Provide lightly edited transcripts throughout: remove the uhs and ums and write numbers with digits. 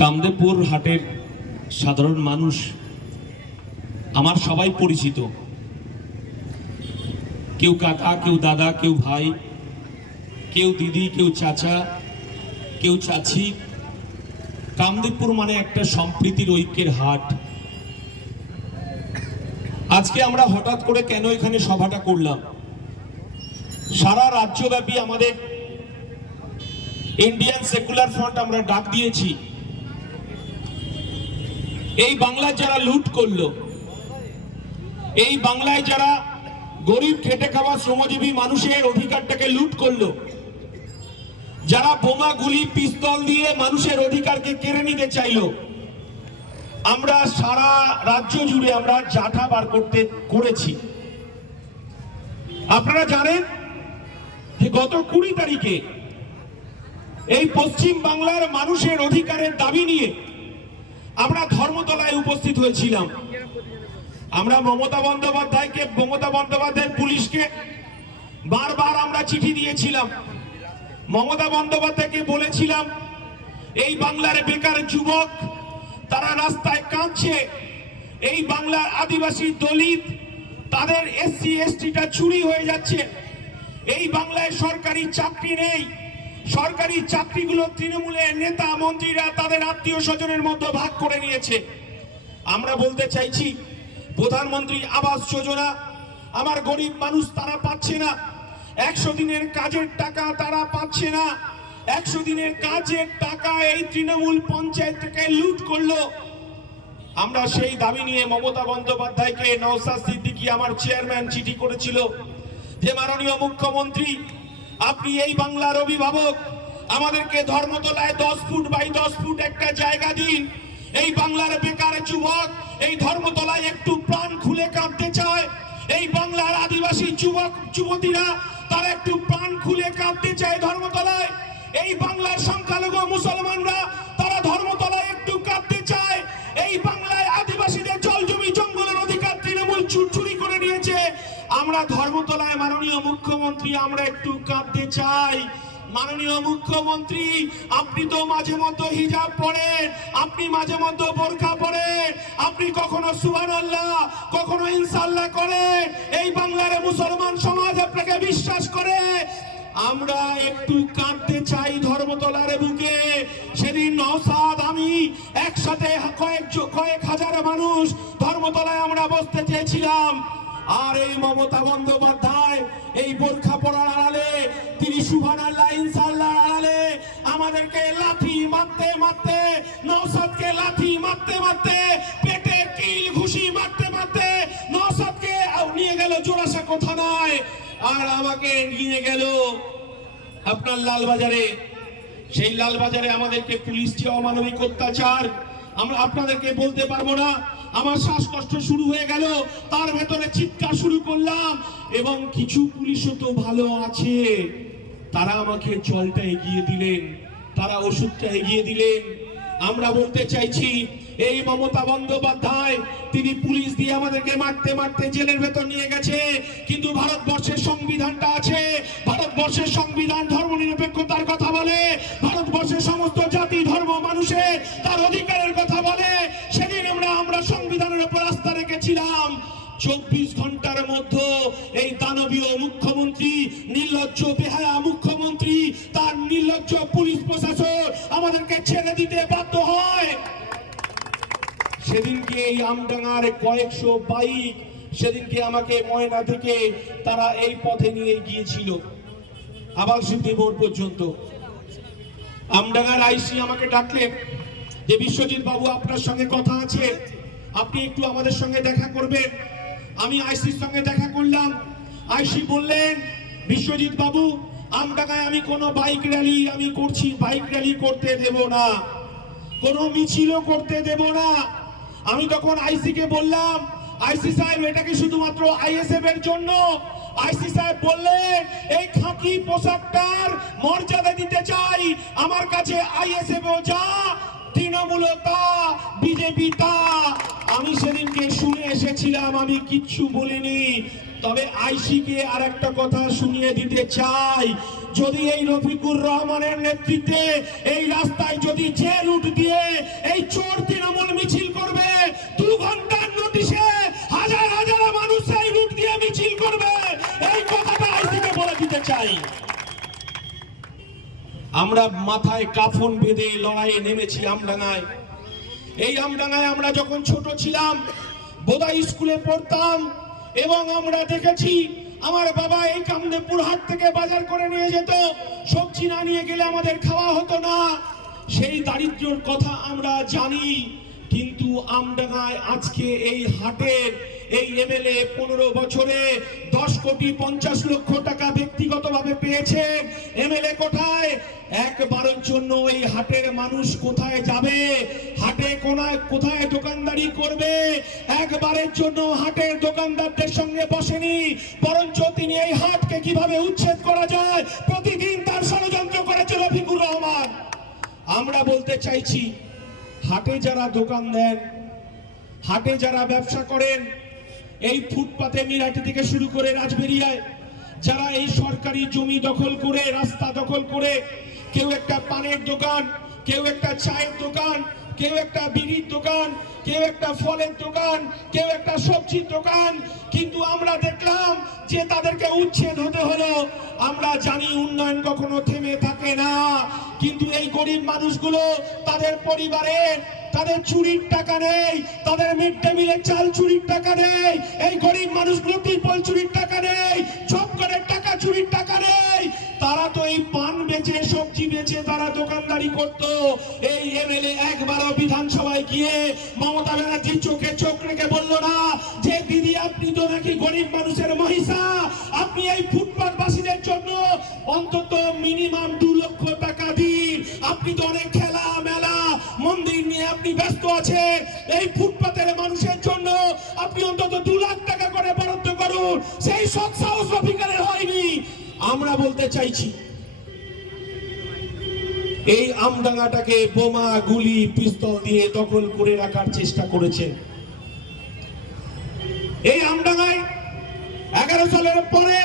কামদেবপুর হাটের সাধারণ মানুষ আমার সবাই পরিচিত, কেউ কাকা, কেউ দাদা, কেউ ভাই, কেউ দিদি, কেউ চাচা, কেউ চাচি। কামদেবপুর মানে একটা সম্প্রীতির ঐক্যের হাট। আজকে আমরা হঠাৎ করে কেন এখানে সভাটা করলাম, সারা রাজ্যব্যাপী আমাদের ইন্ডিয়ান সেকুলার ফ্রন্ট আমরা ডাক দিয়েছি। এই বাংলায় যারা লুট করলো, এই বাংলায় যারা গরিব খেটে খাওয়া শ্রমজীবী মানুষের অধিকারটাকে লুট করলো, যারা বোমা গুলি পিস্তল দিয়ে মানুষের অধিকারকে কেড়ে নিতে চাইলো, আমরা সারা রাজ্য জুড়ে আমরা জাঠা বার করেছি। আপনারা জানেন যে গত 20 তারিখে এই পশ্চিম বাংলার মানুষের অধিকারের দাবি নিয়ে আমরা ধর্মতলায় উপস্থিত হয়েছিলাম। আমরা মমতা বন্দ্যোপাধ্যায়ের পুলিশকে বারবার আমরা চিঠি দিয়েছিলাম। মমতা বন্দ্যোপাধ্যায়কে বলেছিলাম, এই বাংলার বেকার যুবক তারা রাস্তায় কাঁদছে, এই বাংলার আদিবাসী দলিত তাদের SC STটা চুরি হয়ে যাচ্ছে, এই বাংলায় সরকারি চাকরি নেই, সরকারি চাকরিগুলো তৃণমূলের নেতা মন্ত্রীরা তাদের আত্মীয় স্বজনের মধ্যে ভাগ করে নিয়েছে। আমরা বলতে চাইছি, প্রধানমন্ত্রী আবাস যোজনা আমার গরিব মানুষ তারা পাচ্ছে না, 100 দিনের কাজের টাকা তারা পাচ্ছে না, 100 দিনের কাজের টাকা এই তৃণমূল পঞ্চায়েত থেকে লুট করলো। আমরা সেই দাবি নিয়ে মমতা বন্দ্যোপাধ্যায়কে, নওশাদ সিদ্দিকী আমার চেয়ারম্যান চিঠি করেছিল যে মাননীয় মুখ্যমন্ত্রী, আপনি এই বাংলার অভিভাবক, আমাদেরকে ধর্মতলায় 10 ফুট বাই 10 ফুট একটা জায়গা দিন। এই বাংলার বেকার যুবক এই ধর্মতলায় একটু প্রাণ খুলে কাঁদতে চায়, এই বাংলার আদিবাসী যুবক যুবতীরা তারা একটু প্রাণ খুলে কাঁদতে চায় ধর্মতলায়, এই বাংলার সংখ্যালঘু মুসলমানরা তারা ধর্মতলায় একটু কাঁদতে চায়, এই বাংলায় আদিবাসীদের জল জমি জঙ্গলের অধিকার তৃণমূল চুরি করে নিয়েছে। আমরা ধর্মতলায় মাননীয় মুখ্যমন্ত্রী আমরা একটু কাঁদতে চাই। মাননীয় মুখ্যমন্ত্রী, আপনি তো মাঝে মধ্যে হিজাব পরেন, আপনি মাঝে মধ্যে বোরকা পরেন, আপনি কখনো সুবহানাল্লাহ কখনো ইনশাআল্লাহ করেন, এই বাংলার মুসলমান সমাজ আপনাকে বিশ্বাস করে। আমরা একটু কাঁদতে চাই ধর্মতলার বুকে। সেদিন নওশাদ আমি একসাথে কয়েক হাজার মানুষ ধর্মতলায় আমরা বসতে চেয়েছিলাম, আর এই মমতা বন্দ্যোপাধ্যায় এই বোরখা পরার আড়ালে, তিনি সুবহানাল্লাহ ইনশাআল্লাহ আড়ালে আমাদেরকে লাঠি মারতে মারতে, নওশাদকে লাঠি মারতে মারতে, পেটে কিল ঘুষি মারতে মারতে নওশাদকে নিয়ে গেল জোড়াসাঁকো থানায়, আর আমাকে নিয়ে গেল আপনার লালবাজারে। সেই লালবাজারে আমাদেরকে পুলিশ যে অমানবিক অত্যাচার আমরা আপনাদেরকে বলতে পারবো না। আমার শ্বাসকষ্ট শুরু হয়ে গেল, তার ভেতরে চিৎকার শুরু করলাম, এবং কিছু পুলিশও তো ভালো আছে, তারা আমাকে জলটা এগিয়ে দিলেন, তারা ওষুধটা এগিয়ে দিলেন। আমরা বলতে চাইছি, এই মমতা বন্দ্যোপাধ্যায় তিনি পুলিশ দিয়ে আমাদেরকে মারতে মারতে জেলের ভেতর নিয়ে গেছে, কিন্তু ভারতবর্ষের সংবিধানটা আছে, ভারতবর্ষের সংবিধান ধর্মনিরপেক্ষতার কথা বলে, ভারতবর্ষের সমস্ত জাতি ধর্ম মানুষের তার অধিকারের কথা বলে। সেদিন আমরা সংবিধানের উপর আস্থা রেখেছিলাম। 24 ঘন্টার মধ্যে এই দানবীয় মুখ্যমন্ত্রী, নির্লজ্জ বেহায়া মুখ্যমন্ত্রী, তার নির্লজ্জ পুলিশ প্রশাসন আমাদেরকে ছেড়ে দিতে বাধ্য হয়। সেদিনকে এই আমডাঙ্গার কয়েকশো বাইক সেদিনকে আমাকে ময়না থেকে তারা এই পথে নিয়ে গিয়েছিল আবাল সিদ্ধি মোড় পর্যন্ত। আমডাঙ্গার আইসি আমাকে ডাকলেন যে বিশ্বজিৎ বাবু আপনার সঙ্গে কথা আছে, আপনি একটু আমাদের সঙ্গে দেখা করবেন। আমি আইসির সঙ্গে দেখা করলাম। আইসি বললেন, বিশ্বজিৎ বাবু, আমডাঙ্গায় আমি কোনো বাইক র্যালি করতে দেব না, কোনো মিছিলও করতে দেব না। আমি তখন আইসি কে বললাম, আইসি সাহেব এটা কি শুধুমাত্র ISF এর জন্য? আইসি সাহেব বললেন, এই খাকি পোশাকটার মর্যাদা দিতে চাই, আমার কাছে ISF ও যা, তৃণমূল তা, বিজেপি তা। আমি সেদিনকে শুনে এসেছিলাম, আমি কিচ্ছু বলিনি। তবে আইসি কে আর একটা কথা শুনিয়ে দিতে চাই, যদি এই রফিকুর রহমানের নেতৃত্বে এই রাস্তায় যদি যে রুট দিয়ে এই চোর তৃণমূল মিছিল করবে, 2 ঘন্টার নোটিশে হাজার হাজার মানুষ এই রুট দিয়ে মিছিল করবে, এই কথাটা আইসিকে বলে দিতে চাই। আমরা মাথায় কাফন বেঁধে লড়াইয়ে নেমেছি আমডাঙ্গায়। এই আমডাঙ্গায় আমরা যখন ছোট ছিলাম, বোদা স্কুলে পড়তাম, এবং আমরা দেখেছি আমার বাবা এই কামদেবপুর হাট থেকে বাজার করে নিয়ে যেত, সবজি না নিয়ে গেলে আমাদের খাওয়া হতো না। সেই দারিদ্র্যের কথা আমরা জানি, কিন্তু আমডাঙ্গায় আজকে এই হাটের এই এমএলএ 15 বছরে 10 কোটি 50 লক্ষ টাকা ব্যক্তিগতভাবে পেয়েছে। এমএলএ কোথায়? একবারের জন্য এই হাটের মানুষ কোথায় যাবে, হাটে কোথায় দোকানদারি করবে, একবারের জন্য হাটের দোকানদারদের সঙ্গে বসেনি, বরঞ্চ তিনি এই হাটকে কিভাবে উচ্ছেদ করা যায় প্রতিদিন তার ষড়যন্ত্র করেছে রফিকুর রহমান। আমরা বলতে চাইছি, হাটে যারা দোকান দেন, হাটে যারা ব্যবসা করেন, এই ফুটপাতে মিরাটি থেকে শুরু করে রাজবেরিয়ায় যারা এই সরকারি জমি দখল করে, রাস্তা দখল করে, কেউ একটা পানের দোকান, কেউ একটা চায়ের দোকান, কেউ একটা বিড়ির দোকান, কেউ একটা ফলের দোকান, কেউ একটা সবজির দোকান, কিন্তু আমরা দেখলাম যে তাদেরকে উচ্ছেদ হতে হলো। আমরা জানি উন্নয়ন কখনো থেমে থাকে না, কিন্তু এই গরিব মানুষগুলো, তাদের পরিবারের তাদের চুরির টাকা নেই, তাদের মিড ডে মিলের চাল চুরির টাকা নেই, এই গরিব মানুষগুলো তিরপল চুরির টাকা নেই, জব কার্ডের টাকা চুরির টাকা নেই। তারা তো এই পান বেচে, সবজি বেচে তারা দোকানদারি করত। এই এমএলএ একবারও বিধানসভায় গিয়ে মমতা ব্যানার্জির চোখে চোখ রেখে বলল না যে দিদি আপনি তো নাকি গরিব মানুষের মহিষা, আপনি এই ফুটপাতবাসীদের জন্য অন্তত মিনিমাম 2 লক্ষ টাকা দিন, আপনি তো অনেক খেলা মেলা মন্দির নিয়ে আপনি ব্যস্ত আছেন, এই ফুটপাতের মানুষের জন্য আপনি অন্তত 2 লাখ টাকা করে বরাদ্দ করুন। সেই সৎ সাহস রফিকারের হয়নি। আমরা বলতে চাইছি, এই আমডাঙ্গাটাকে বোমা, গুলি, পিস্তল দিয়ে দখল করে রাখার চেষ্টা করেছে। এই আমডাঙ্গায় 11 সালের পরে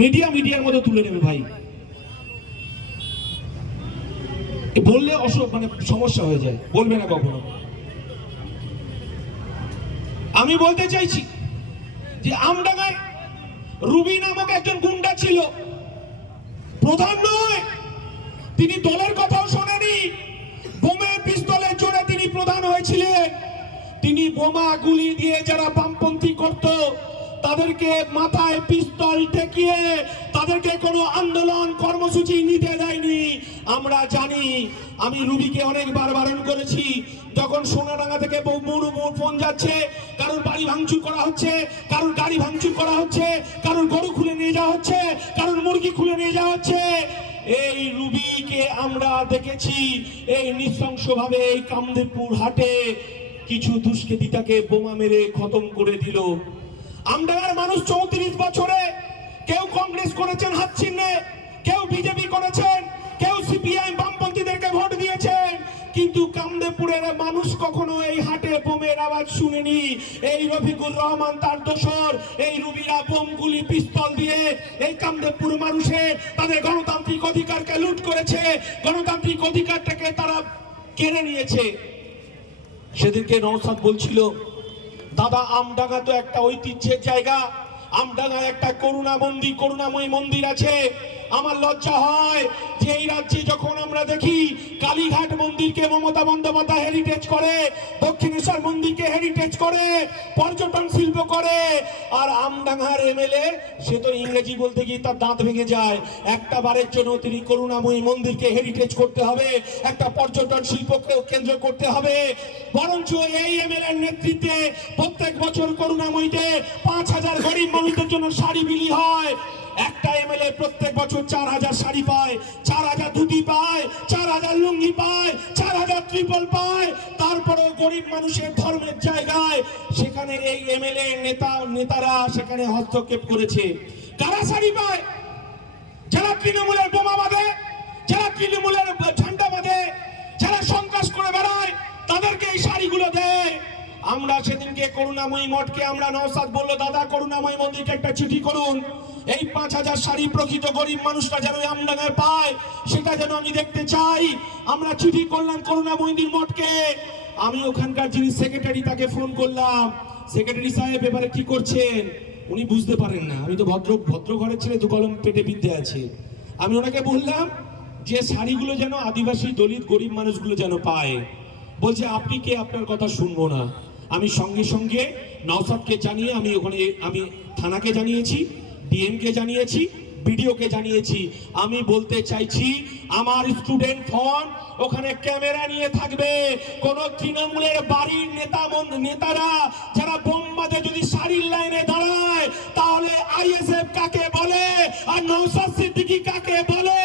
মিডিয়ার মধ্যে তুলে নেবে ভাই, বললে মানে সমস্যা হয়ে যায়, বলবে না কখনো। আমি বলতে চাইছি যে আমডাঙ্গায় রুবি নামক একজন গুন্ডা ছিল, প্রধান নয়, তিনি দলের কথাও শোনেনি, বোমে পিস্তলের জোরে তিনি প্রধান হয়েছিলেন। তিনি বোমা গুলি দিয়ে যারা বামপন্থী করত তাদেরকে মাথায় পিস্তল ঠেকিয়ে তাদেরকে কোনো আন্দোলন কর্মসূচি নিতে দেয়নি। আমরা জানি, আমি রুবিকে অনেকবার বারণ করেছি, যখন সোনাডাঙ্গা থেকে ফোন যাচ্ছে, কারোর বাড়ি ভাঙচুর করা হচ্ছে, কারোর গাড়ি ভাঙচুর করা হচ্ছে, কারোর গরু খুলে নিয়ে যাওয়া হচ্ছে, কারোর মুরগি খুলে নিয়ে যাওয়া হচ্ছে, এই রুবিকে আমরা দেখেছি এই নৃশংসভাবে এই কামদেবপুর হাটে কিছু দুষ্কৃতীটাকে বোমা মেরে খতম করে দিল। আমডাঙ্গার মানুষ 34 বছরে কেউ কংগ্রেস করেছেন হাত চিহ্নে, কেউ বিজেপি করেছেন, কেউ সিপিআই বামপন্থীদেরকে ভোট দিয়েছেন, কিন্তু কামদেবপুরের মানুষ কখনো এই হাটে বোমের আওয়াজ শুনেনি। এই রফিকুর রহমান তার দোসর, এই রুবিরা বোম গুলি পিস্তল দিয়ে এই কামদেবপুর মানুষের তাদের গণতান্ত্রিক অধিকারকে লুট করেছে, গণতান্ত্রিক অধিকারটাকে তারা কেড়ে নিয়েছে। সেদিনকে নওশাদ বলছিল, দাদা আমডাঙ্গা তো একটা ঐতিহ্যের জায়গা, আমডাঙ্গায় একটা করুণাময়ী মন্দির আছে। আমার লজ্জা হয় যে এই রাজ্যে যখন আমরা দেখি কালীঘাট মন্দিরকে মমতা বন্দ্যোপাধ্যায় হেরিটেজ করে, দক্ষিণেশ্বর মন্দিরকে হেরিটেজ করে, পর্যটন শিল্প করে, আর আমডাঙ্গার এমএলএ সে তো ইংরেজি বলতে গিয়ে তার দাঁত ভেঙে যায়। একটা বারের জন্য তিনি করুণাময়ী মন্দিরকে হেরিটেজ করতে হবে, একটা পর্যটন শিল্পকে কেন্দ্র করতে হবে, বরঞ্চ এই এমএলএর নেতৃত্বে প্রত্যেক বছর করুণাময়ীতে 5000 গরিব মানুষদের জন্য শাড়ি বিলি হয়। একটা এমএলএ প্রত্যেক বছর 4000 শাড়ি পায়, 4000 ধুতি পায়, 4000 লুঙ্গি পায়, 4000 ত্রিপল পায়। তারপরেও গরিব মানুষের ধর্মের জায়গায় সেখানে এই এমএলএ নেতারা সেখানে হস্তক্ষেপ করেছে। কারা শাড়ি পায়? যারা তৃণমূলের বোমা বাঁধে, যারা তৃণমূলের ঝান্ডা বাঁধে, যারা সন্ত্রাস করে বেড়ায়, তাদেরকে এই শাড়িগুলো দেয়। আমরা সেদিনকে করুণাময়ী মঠকে আমরা নওশাদ বললো দাদা করুণাময়ী মন্দিরকে একটা চিঠি করুন, এই 5,000 শাড়ি প্রকৃত গরিব মানুষটা যেন আমডাঙ্গায় পায় সেটা যেন আমি দেখতে চাই। আমরা চিঠি করলাম করুণাময়ী মঠকে। আমি ওখানকার যিনি সেক্রেটারি তাকে ফোন করলাম, সেক্রেটারি সাহেব এবারে কি করছেন? উনি বুঝতে পারেন না, আমি তো ভদ্র ঘরের ছেলে, দু কলম পেটে বিদ্যে আছে। আমি ওনাকে বললাম যে শাড়িগুলো যেন আদিবাসী দলিত গরিব মানুষগুলো যেন পায়। বলছে আপনি কে, আপনার কথা শুনবো না। আমি সঙ্গে সঙ্গে নওশাদকে জানিয়ে আমি থানাকে জানিয়েছি, ডিএম কে জানিয়েছি, বিডিও কে জানিয়েছি। আমি বলতে চাইছি আমার স্টুডেন্ট ফোন ওখানে ক্যামেরা নিয়ে থাকবে। কোন তৃণমূলের বাড়ির নেতারা যারা বোমবাদে যদি শাড়ির লাইনে দাঁড়ায় তাহলে আইএসএফ কাকে বলে আর নওশাদ সিদ্দিকী কাকে বলে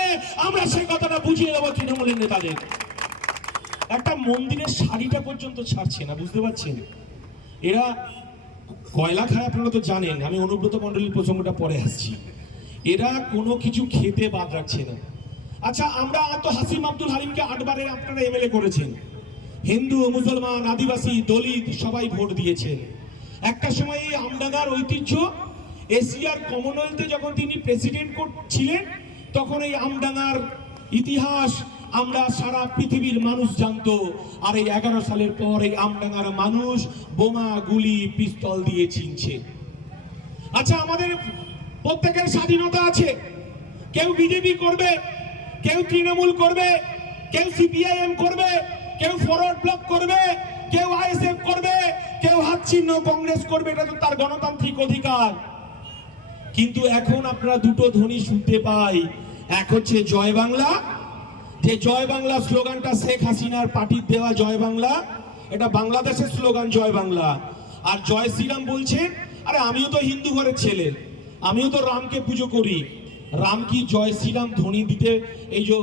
আমরা সেই কথাটা বুঝিয়ে দেবো তৃণমূলের নেতাদের। একটা মন্দিরের শাড়িটা পর্যন্ত ছাড়ছে না, বুঝতে পারছেন? এরা কয়লা খায়, আপনারা তো জানেন। আমি অনুব্রত মণ্ডলীর প্রসঙ্গটা পরে আসছি। এরা কোনো কিছু খেতে বাদ রাখছে না। আচ্ছা, আমরা তো হাসিম আব্দুল হালিমকে 8 বারে আপনারা এমএলএ করেছেন। হিন্দু, মুসলমান, আদিবাসী, দলিত সবাই ভোট দিয়েছেন। একটা সময় এই আমডাঙ্গার ঐতিহ্য, এশিয়ার কমনওয়েলথে যখন তিনি প্রেসিডেন্ট ছিলেন তখন এই আমডাঙ্গার ইতিহাস আমরা সারা পৃথিবীর মানুষ জানতো। আর এই 11 সালের পর এই আমডাঙ্গার মানুষ বোমা, গুলি, পিস্তল দিয়ে চিনছে। আচ্ছা, আমাদের প্রত্যেকের স্বাধীনতা আছে। কেউ বিজেপি করবে, কেউ তৃণমূল করবে, কেউ সিপিআইএম করবে, কেউ ফরওয়ার্ড ব্লক করবে, কেউ আইএসএফ করবে, কেউ হাত চিহ্ন কংগ্রেস করবে, এটা তো তার গণতান্ত্রিক অধিকার। কিন্তু এখন আপনারা দুটো ধ্বনি শুনতে পাই। এক হচ্ছে জয় বাংলা, যে জয় বাংলা স্লোগানটা শেখ হাসিনার পার্টির দেওয়া জয় বাংলা, এটা বাংলাদেশের স্লোগান জয় বাংলা। আর জয় শ্রীরাম বলছেন, আরে আমিও তো হিন্দু ঘরের ছেলে, আমিও তো রামকে পুজো করি। রাম কি জয় শ্রীরাম ধ্বনি দিতে এই যে